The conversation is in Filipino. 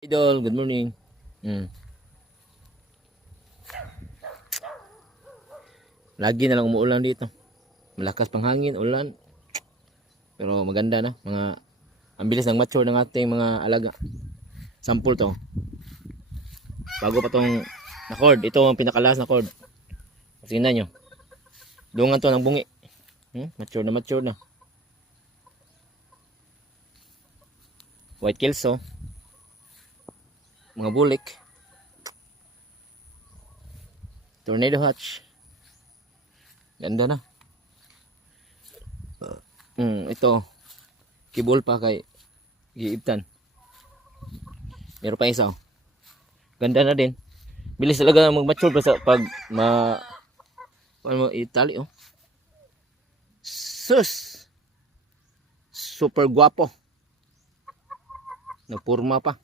Idol, good morning. Lagi na lang umuulan dito. Malakas pang hangin, ulan. Pero maganda na. Ang bilis ng mature ng ating mga alaga. Sample to. Bago pa tong na cord. Ito ang pinakalas na cord. Tingnan nyo. Dungan to ng bungi. Mature na. White Kelso. Mga bulik. Tornado hatch. Ganda na. Ito. Kibol pa kay giibtan. Meron pa isa. Ganda na din. Bilis talaga mag-mature pag paano mo itali Sus. Super guwapo. Napurma pa.